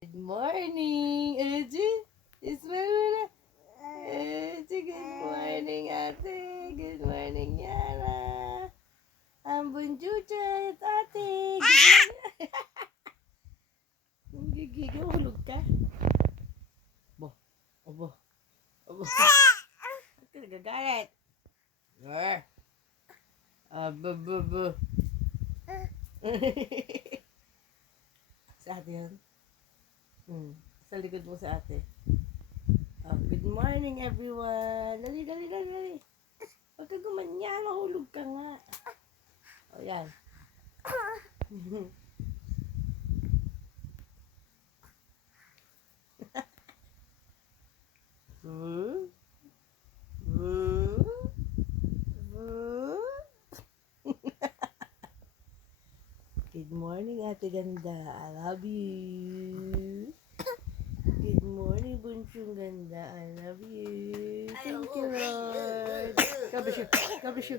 Good morning, Eji. Ismail mo na. Eji, good morning, ate. Good morning, Yara. Ambon Juja at ate. Good morning. Ang gigigaw, hulog ka. Abo, abo, abo. Ba't ka nagagalit? Grr. Abo, abo, abo. Sa ate yun? Sa likod mo sa ate. Good morning, everyone. Dali, dali, dali, dali. Huwag ka gumanyan. Mahulog ka nga. O, yan. Good morning, Ate Ganda. I love you. Good morning, Bunchong Ganda. I love you. Thank you, Lord. God bless you. God bless you.